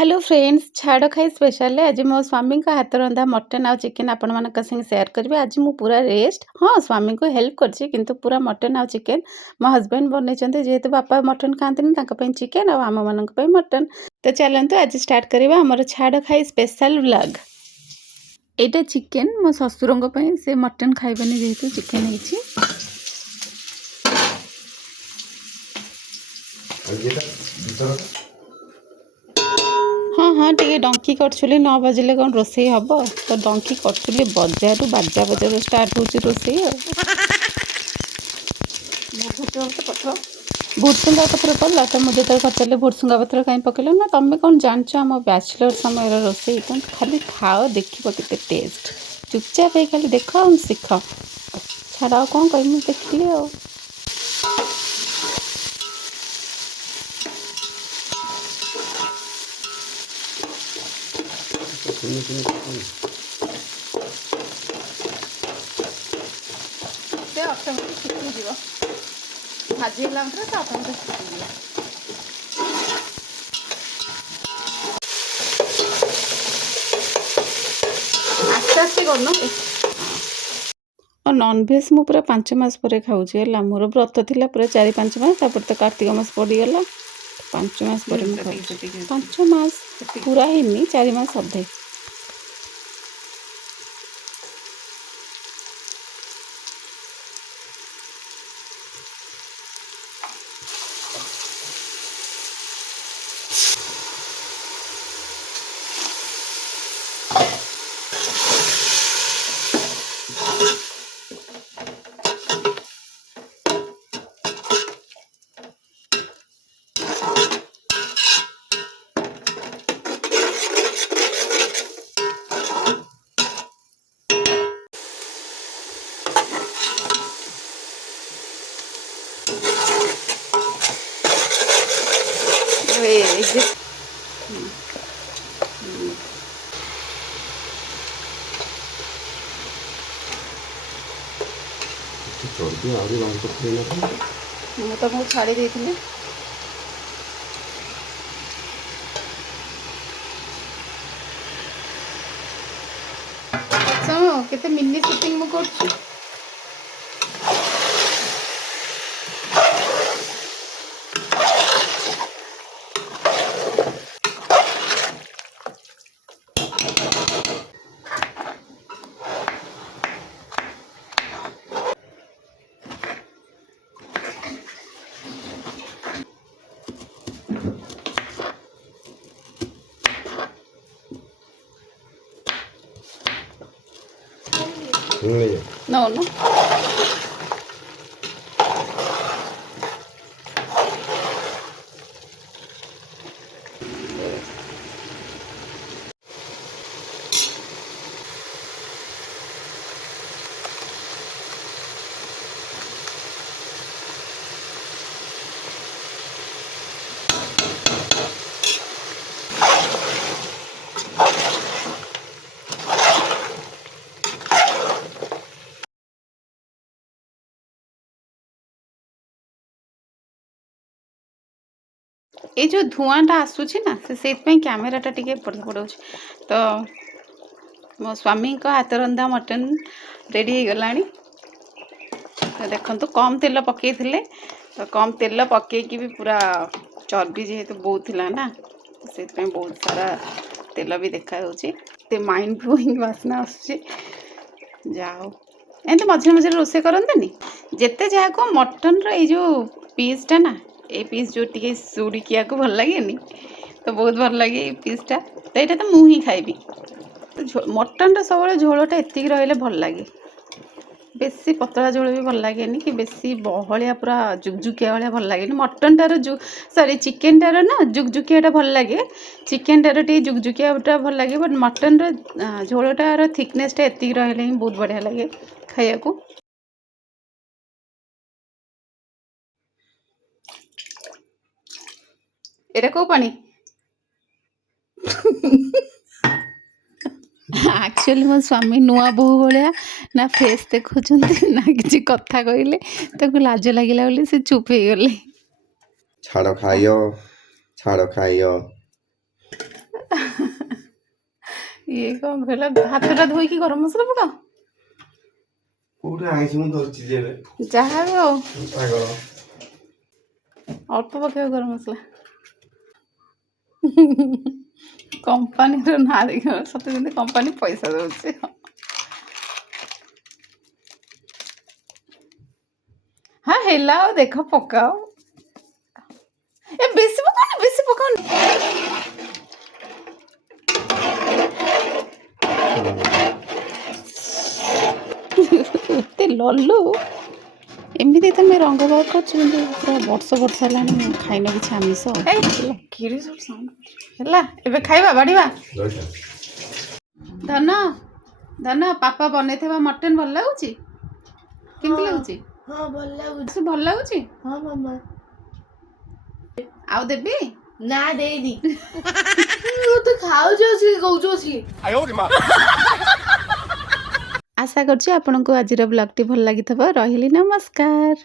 Hello friends छाड़ खाई special आज मो स्वामी का हाथ रंधा मटन आ चिकेन आपण मान संगे शेयर करी। आज मु पूरा रेस्ट हाँ स्वामी को हेल्प करछि किंतु पूरा मटन आ चिकेन मो हस्बैंड बनै जेहेतु बापा मटन खाते चिकेन और आम मान मटन। तो चलते आज स्टार्ट करवा आमर छाड़ खाई स्पेशल व्लॉग। एटा चिकेन मो ससुर से मटन खाइबेनि जेहेतु चिकेन है। हाँ हाँ टे डंकी करी 9 बजले कौन रोसे हम तो डंकी करी बजार बाजा बजार स्टार्ट हो रोसे भुरसुंगा पत्र पड़ा तो मुझे तो पचारे भुरसुंगा पत्र कहीं पकड़ ना तुम कौन जान आम बैचलर समय रोसे खाली खाओ देख के टेस्ट चुपचाप खाली देख शिख छाड़ा कौन कह देखिए आ ऑटोमेटिक शिखीज भाजीला ऑटोमेटिक शिखीज आस्ते आस्ते कर और नॉनभेज मु पूरा 5 मास पर खाऊे मोर व्रत थी पूरा 4-5 मास तापर तो कार्तिक मास पड़गला 5 मास पर 5 मास पूरा है 4 मास अधे। मुझे छाड़ी देती केते मिनी शूटिंग मु करछि No, no. ये जो धुआंटा आसूची ना से कैमेराटा टिके पड़ पड़ो तो मो स्वामी का हाथ रंधा मटन रेडी हो गला। तो देखो तो कम तेल पकई तो कम तेल पकईकी भी पूरा चर्बी जेहेतु बहुत थिला ना से बहुत सारा तेल भी देखा माइंड ब्लोइंग वासना आसूची जाओ एमती मझे मझे रोसे करते जिते जहाँ को मटन रो पीसटा ना ये पीस जो टी सुड़किया को भल लगे तो बहुत भल लगे ये पीसटा तो यहाँ तो मुझे खाइबी तो मटन सब झोलटा एति रही भल लगे बेसी पतला झोल भी भल लगे कि बेसी बहलिया पूरा जुगजुकिया भाया भल लगे मटन टार सॉरी चिकेन टार ना जुगजुकियाटा भल लगे चिकेन टार टे जुगजुकियाटा भल लगे बट मटन झोलटार थिकनेसटा एति रही ही बहुत बढ़िया लगे खाया को। एटा को पानी एक्चुअली मो स्वामी नुआ बोह भाया ना फेस देखुं ना कि कथा कहले तो लाज लगे से चुप हो गले। छाड़ खाइयो ଇଏ କ'ଣ କହିଲା ହାତଟା ଧୋଇକି ଗରମ ମସଲା ପକାଅ। କୋଉଠି ଆଇଁଷ ମୁଁ ଧରିଛି ଯେ ଏବେ ଯାହା ବି ହଉ ପାଗଳ। ଅଳ୍ପ ପକେଇବ ଗରମ ମସଲା। କମ୍ପାନୀର ନାଁ ଦେଖିବ ସତେ ଯେମିତି କମ୍ପାନୀ ପଇସା ଦଉଛି। ହଁ ହେଲା ଆଉ ଦେଖ ପକାଅ। ଏ ବେଶୀ ପକାଉନି ବେଶୀ ପକାଉନି। ଏତେ ଲଲୁ ଏମିତି ତମେ ରଙ୍ଗ ବାହାର କରୁଛ କିନ୍ତୁ ପୁରା ବର୍ଷ ହେଲାଣି ମୁଁ ଖାଇନ କିଛି ଆମିଷ। ହେଲା ଏବେ ଖାଇବା ବାଢ଼ିବା। ଧନ ଧନ ପାପା ବନେଇଥିବା ମଟନ ଭଲ ଲାଗୁଛି? କେମିତି ଲାଗୁଛି? ହଁ ଭଲ ଲାଗୁଛି। ଭଲ ଲାଗୁଛି? ହଁ ମାମା। ଆଉ ଦେବି? ନା ଦେଇନି। ତୁ ଖାଉଛୁ ଆସିକି କହୁଛୁ ଆସିକି। ଆଶା କରୁଛି ଆପଣଙ୍କୁ ଆଜିର ବ୍ଲଗ୍ଟି ଭଲ ଲାଗିଥିବ। ରହିଲି ନମସ୍କାର।